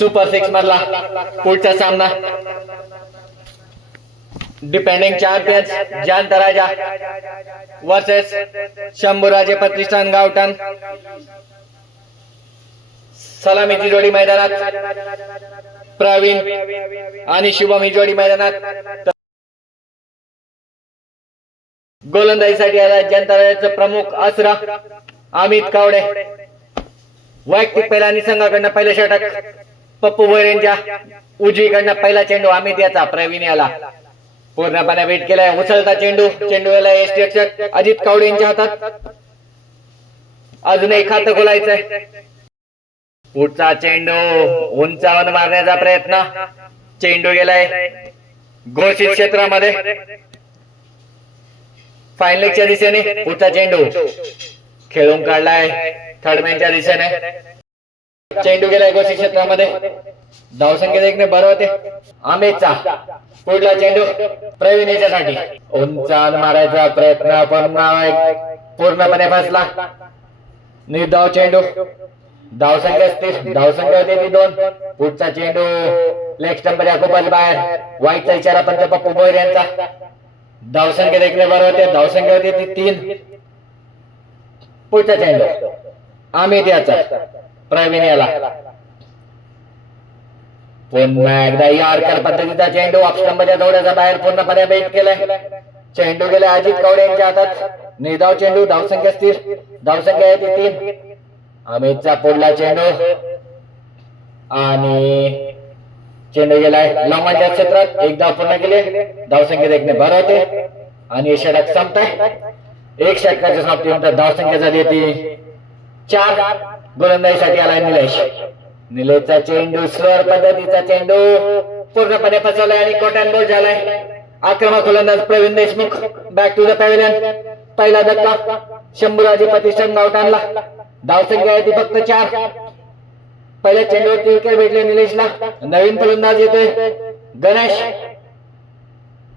Super six मधला पुढचा सामना. Depending champions Jayant Raja versus Shambhuraje Pratishthan Gavthan. सलामीची जोडी मैदानात प्रवीण आणि शुभम ही जोडी मैदानात. गोलंदाजीसाठी आला जनता दलाचा प्रमुख असरा अमित कावडे. वैयक्तिक पहिला आणि संघाकडनं पहिले षटक. पप्पू यांच्या उजवीकडनं पहिला चेंडू अमित याचा प्रवीण याला. पूर्णपणे वेट केलाय उचलता चेंडू. चेंडू याला एसटी अजित कावडे यांच्या हातात. अजून एक खातं खोलायचंय. पुढचा चेंडू उंचावर मारण्याचा प्रयत्न. चेंडू गेलाय घोषित क्षेत्रामध्ये. फायनलच्या दिशेने पुढचा चेंडू. खेळून काढलाय. थर्डमॅनच्या दिशेने. चेंडू गेला एकोशी क्षेत्रामध्ये. धावसंख्या देखणे बरं होते. आमेचा पुढला चेंडू प्रवीण याच्यासाठी. उंचावर मारायचा प्रयत्न पण पूर्णपणे फसला. निर्धाव चेंडू धावसंख्या स्थिर. धावसंख्या होती ती दोन. पुढचा चेंडू लेग स्टंपच्या खूपच बाहेर. वाईटचा इशारा पंच पप्पू भोईर यांचा. धावसंख्या देखणे बरं होते. धावसंख्या होती ती तीन. पुढचा चेंडू अमित याचा प्रवीण याला. पुन्हा एकदा यारकर पद्धतीचा चेंडू. ऑफस्टंबच्या दौड्याचा बाहेर पूर्णपणे बेट केलाय. चेंडू गेले अजित कवडे यांच्या हातात. निधाव चेंडू धावसंख्या स्थिर. धावसंख्या आहे ती तीन. अमितचा पुढला चेंडू. आणि चेंडू गेलाय लॉंगाच्या क्षेत्रात. एक धाव पूर्ण केले. धावसंख्या देखणे भर होते. आणि षटक संपताय. एक षटकाच्या समाप्तीनंतर धावसंख्या झाली ती चार. गोलंदाजीसाठी आलाय निलेश. निलेशचा चेंडू स्लोअर पद्धतीचा चेंडू. पूर्णपणे फसवलाय आणि कोटॅन बोल झालाय. आक्रमक गोलंदाज Pravin Deshmukh. Back to the pavilion पहिला धक्का. शंभूराजे प्रतिष्ठान गावठाणला धावसंख्या आहे ती फक्त चार. पहिल्या चेंडूवरती विकेट भेटले निलेशला. नवीन फलंदाज येतोय. गणेश.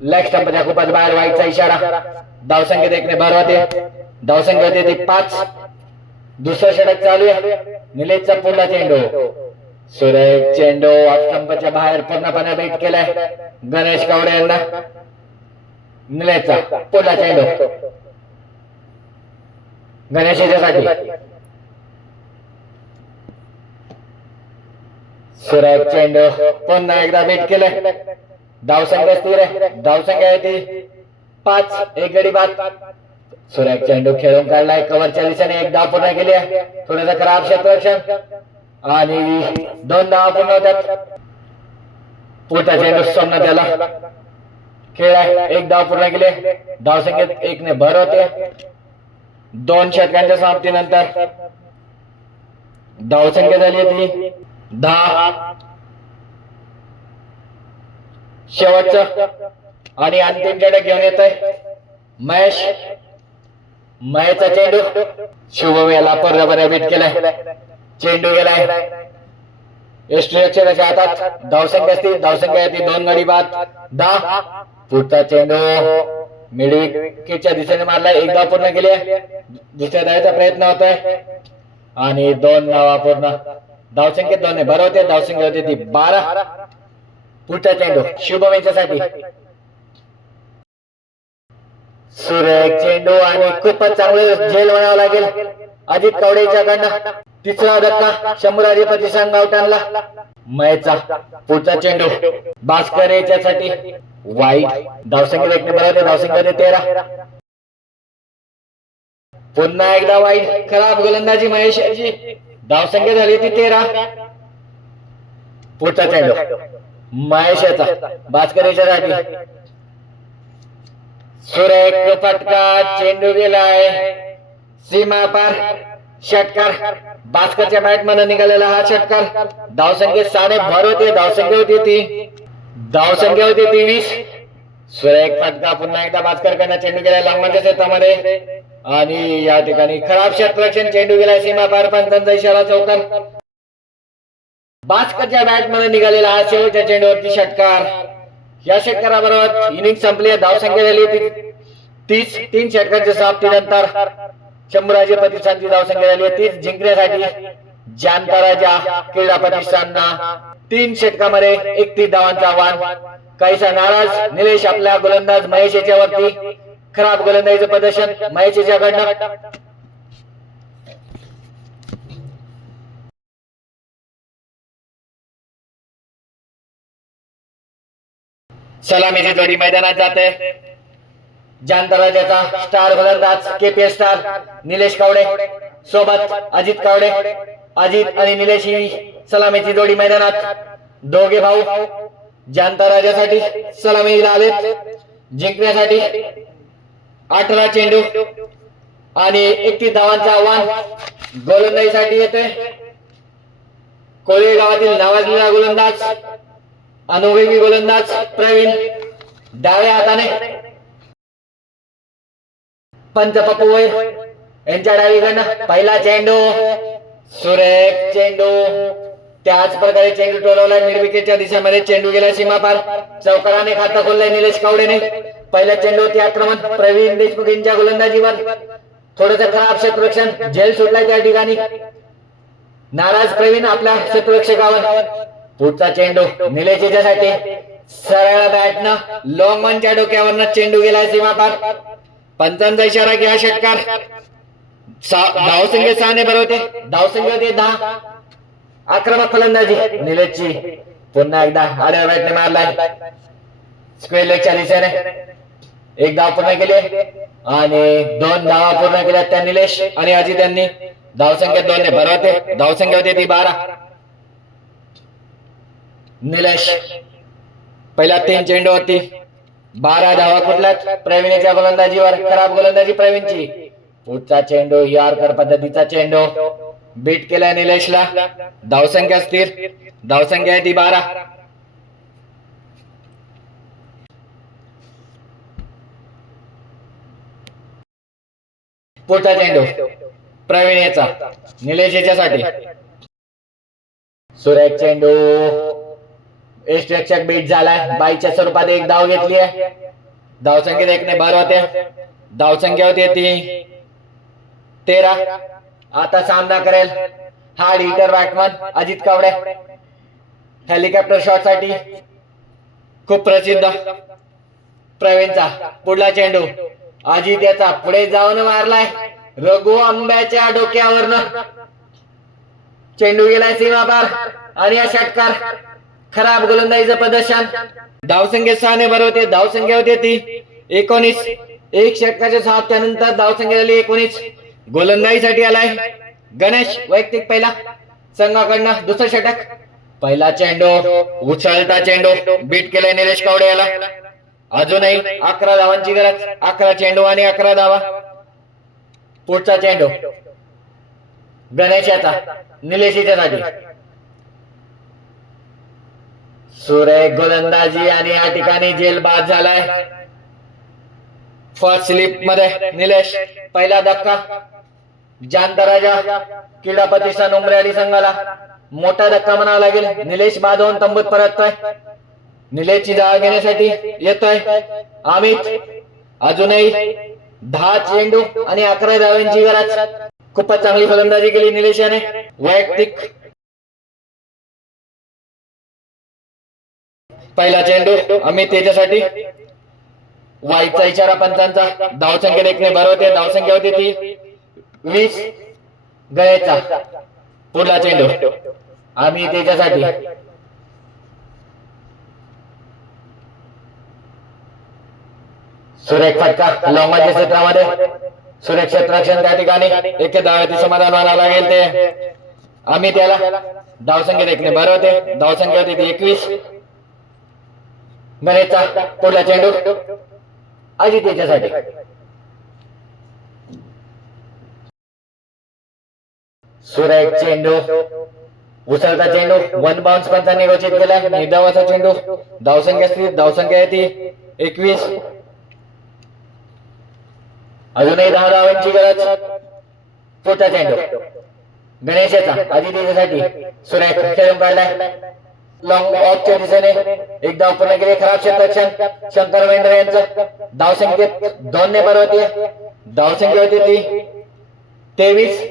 लेग स्टंपच्या खूपच बाहेर व्हायचा इशारा. धावसंख्येत एकने भर होते धावसंख्या होते ती पाच. दुसरं षटक चालू आहे. निलेशचा पुन्हा चेंडू. सुरेश चेंडू स्टंपच्या बाहेर पूर्णपणे बेट केलाय. गणेश कावडे यांना. निलेशचा पुन्हा चेंडू. गणेश याच्यासाठी सुरेश चेंडू पुन्हा एकदा बेट केलाय. धावसंख्या स्थिर आहे. धावसंख्या आहे ती पाच. एक गडी बाद. सुरेख चेंडू खेळून काढलाय. कवरच्या दिशेने एक धाव पूर्ण केली आहे. थोडस खराब क्षेत्ररक्षण आणि दोन धाव पूर्ण होत्यात पुढचा चेंडू सोमनाथ त्याला खेळ आहे. एक धाव पूर्ण केले. धावसंख्येत एकने भर होते. दोन षटकांच्या समाप्तीनंतर धावसंख्या झाली होती. दहा. शेवटचं. आणि अंतिम षटक घेऊन येत आहे महेश. मयाचा चेंडू. शुभम याला पूर्णपणे बीट केलाय. चेंडू गेलाय. एस्ट्रेच्या हातात धावसंख्या असतील धावसंख्या येते दोन गडी बाद. दहा. पुढचा चेंडू. मिडविकेटच्या दिशेने मारला एकदा पूर्ण केली आहे. दुसऱ्या धावाचा प्रयत्न होतोय. आणि दोन धावा पूर्ण. धावसंख्येत दोन आहे. बरं धावसंख्या होती ती बारा. पुढचा चेंडू. शुभम यांच्यासाठी. सुरेख चेंडू आणि खूपच चांगलं झेल म्हणावं लागेल. अजित कवडेच्या कडनं तिसरा धक्का शंभराजी प्रतिष्ठान गावठाणला. मयचा पुढचा चेंडू. भास्कर याच्यासाठी वाईट. धावसंख्या एक नंबर होते. धावसंख्या तेरा. पुन्हा एकदा वाईट. खराब गोलंदाजी महेश याची धावसंख्या झाली ती तेरा. पुढचा चेंडू. महेश याचा भास्कर याच्यासाठी. सुरेख फटका चेंडू गेलाय. सीमा पार. षटकार. बास्करच्या बॅटमध्ये निघालेला हा षटकार. धावसंख्या साडे भर होते. धावसंख्या होती ती. धावसंख्या होती ती वीस. सुरेख फटका पुन्हा एकदा भास्कर कडनं चेंडू गेलाय लांबच्या क्षेत्रामध्ये आणि या ठिकाणी खराब क्षेत्ररक्षण चेंडू गेलाय सीमा पार. पंतांचा इशारा चौकार. बास्करच्या बॅटमध्ये निघालेला हा शेवटच्या चेंडूवरती षटकार. या षटकाराबरोबर इनिंग संपली आहे. धावसंख्या झाली होती. तीस तीन षटकांच्या समाप्तीनंतर शंभराजे प्रतिष्ठानची धावसंख्या झाली आहे. तीस जिंकण्यासाठी जानकाराच्या क्रीडा प्रतिष्ठानना तीन षटकामध्ये एकतीस धावांचा आव्हान. काहीसा नाराज. निलेश आपल्या गोलंदाज महेश याच्यावरती. खराब गोलंदाजीचं प्रदर्शन महेश याच्याकडनं. सलामीची जोडी मैदानात जाते. जानता राजाचा स्टार गोलंदाज के स्टार निलेश कावडे सोबत अजित कावडे अजित आणि निलेश ही सलामीची जोडी मैदानात. दोघे भाऊ जानता राजासाठी सलामीला आलेत. जिंकण्यासाठी अठरा चेंडू आणि एकतीस धावांचा आव्हान गोलंदाजीसाठी येते. कोळी गावातील नावाजलेला गोलंदाज अनुभवी गोलंदाज प्रवीण डाव्या हाताने. पंच पप्पू यांच्या डावीकडनं पहिला चेंडू. सुरेख चेंडू. त्याच प्रकारे चेंडू टोलवला. निर्विकेच्या दिशेमध्ये चेंडू गेला सीमापार. चौकाराने खातं खोललंय निलेश कावडेने. पहिल्या चेंडूवरती आक्रमण. प्रवीण देशमुख यांच्या गोलंदाजीवर. थोडस खराब क्षेत्ररक्षण झेल सुटलाय त्या ठिकाणी. नाराज प्रवीण आपल्या क्षेत्ररक्षकावर पुढचा चेंडू निलेश याच्यासाठी सरळ बॅटनं लॉंगमनच्या डोक्यावरनं चेंडू गेलाय सीमापार. पंचांचा इशारा घ्या षटकार धावसंख्या सहाने बरोबर होते. धावसंख्या होते दहा. आक्रमक फलंदाजी निलेशची. पुन्हा एकदा आडव्या बॅटने मारलाय. स्क्वेअर लेगच्या दिशेने एक धाव पूर्ण केली आणि दोन धावा पूर्ण केल्या त्या निलेश आणि अजित यांनी. धावसंख्या दोन ने भरवते. धावसंख्या होती ती बारा. निलेश. पहिल्या तीन चेंडू होती बारा धावा कुठल्यात? प्रवीणच्या गोलंदाजीवर. खराब गोलंदाजी प्रवीणची. पुढचा चेंडू यारकर पद्धतीचा चेंडू. बीट केलाय निलेशला. धावसंख्या स्थिर. धावसंख्या आहे ती बारा. पुढचा चेंडू. प्रवीण याचा. निलेश याच्यासाठी. सुरेश चेंडू. एष्टरक्षक बीट झालाय. बाईच्या स्वरूपात एक धाव घेतली आहे. धावसंख्येत एकने भर होते. धावसंख्या होती ती तेरा. आता सामना करेल. Hard hitter batsman Ajit Kawade. Helicopter शॉटसाठी खूप प्रसिद्ध प्रवीणचा पुढला चेंडू. अजित याचा पुढे जाऊन मारलाय. रघु आंब्याच्या डोक्यावरनं. चेंडू गेलाय सीमापार. आणि या षटकार. खराब गोलंदाजीचं प्रदर्शन धावसंख्या सहाने बरोबर धावसंख्या होती ती. एकोणीस. एक षटकाच्या समाप्तीनंतर धावसंख्या झाली एकोणीस. गोलंदाजीसाठी आलाय गणेश वैयक्तिक पहिला. संघाकडनं दुसरं षटक. पहिला चेंडू उचलता चेंडू. बीट केलाय निलेश कावडे याला. अजूनही अकरा धावांची गरज. अकरा चेंडू आणि अकरा धावा. पुढचा चेंडू. गणेशाचा निलेशीच्या साठी सुरेख गोलंदाजी आणि या ठिकाणी जेल बाद झालाय. फर्स्ट स्लिपमध्ये निलेश पहिला धक्का. जानता राजा क्रीडा प्रतिष्ठान उमरे अली संघाला. मोठा धक्का म्हणावा लागेल. निलेश बाद तंबूत परततोय. निलेशची जागा घेण्यासाठी येतोय. अमित अजूनही दहा चेंडू आणि अकरा धाव्यांची गरज. खूपच चांगली फलंदाजी केली निलेश याने वैयक्तिक पहिला चेंडू अमित त्याच्यासाठी वाईटचा इशारा पंचांचा धावसंख्या देखणे भरवते धावसंख्या होती ती वीस गळेचा पुढला चेंडू. आम्ही त्याच्यासाठी सुरेख फटका लॉंगाच्या क्षेत्रामध्ये. सुरेख क्षेत्राक्षण त्या ठिकाणी. एक धावाची समाधान मानावं लागेल ते. आम्ही त्याला धावसंख्या देखणे भरवते धावसंख्या होती ती एकवीस. गणेशचा पुढला चेंडू अजित याच्यासाठी सुरेख चेंडू उचलता चेंडू वन बाउन्स पंचांनी घोषित केला निदावाचा चेंडू धावसंख्या स्थिर धावसंख्या येते एकवीस. अजूनही दहा धावांची गरज पुढचा चेंडू गणेशाचा अजित याच्यासाठी सुरेख खेळून काढलाय. लॉंग ऑफच्या दिशेने एक धाव पूर्ण केली खराब क्षेत्रक्षण शंकर मेंढरे यांचं. धावसंख्येत दोन ने बरोबर धावसंख्या होती ती. तेवीस.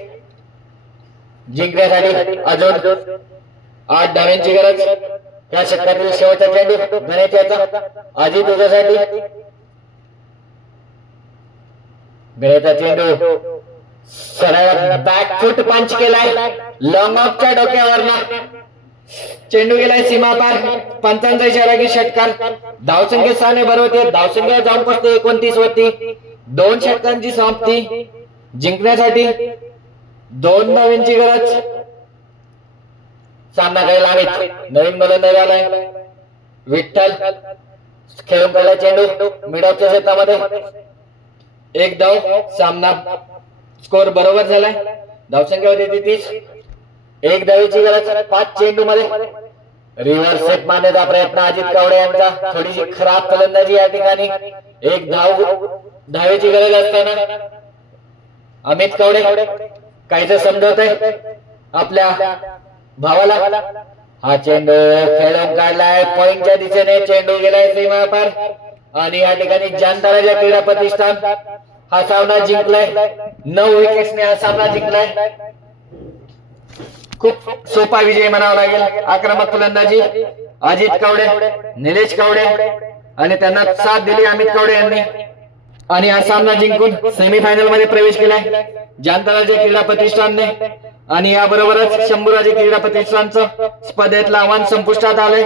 जिंकण्यासाठी अजून आठ धाव्यांची गरज. या षटकातील शेवटचा चेंडू गणेश याचा. अजित तुझ्यासाठी गणेशचा चेंडू. सरळ बॅकफूट पंच केलाय. लॉंग ऑफच्या डोक्यावर चेंडू गेलाय सीमा पार. पंचांचा इशारा की षटकार. धावसंख्या साने बरोबर धावसंख्या जाऊन पसते एकोणतीस वरती. दोन षटकांची समाप्ती. जिंकण्यासाठी दोन नवीनची गरज. सामना करायला हवेत नवीन गोलंदाज आलाय. विठ्ठल खेळून पहिला चेंडू. मिडॉपच्या शेतामध्ये. एक धाव. सामना स्कोर बरोबर झालाय. धावसंख्या होती तीस एक धावेची गरज पाच चेंडू मध्ये रिव्हर्स सेट मारण्याचा प्रयत्न अजित कावडे यांचा. थोडीशी खराब फलंदाजी या ठिकाणी. एक धाव धावेची गरज असताना अमित कावडे काहीच समजवत आहे आपल्या भावाला. हा चेंडू खेळून काढलाय. पॉईंटच्या दिशेने चेंडू गेलाय सीमा पार आणि या ठिकाणी जानताराच्या क्रीडा प्रतिष्ठान हा सामना जिंकलाय. नऊ विकेट्सने हा सामना जिंकलाय. खूप सोपा विजय म्हणावा लागेल. आक्रमक फलंदाजी. अजित कावडे निलेश कावडे आणि त्यांना साथ दिली अमित कावडे यांनी. आणि हा सामना जिंकून सेमीफायनलमध्ये प्रवेश केलाय. जांतराजे क्रीडा प्रतिष्ठानने. आणि याबरोबरच शंभूराजे क्रीडा प्रतिष्ठानचं स्पर्धेतलं आव्हान संपुष्टात आलंय.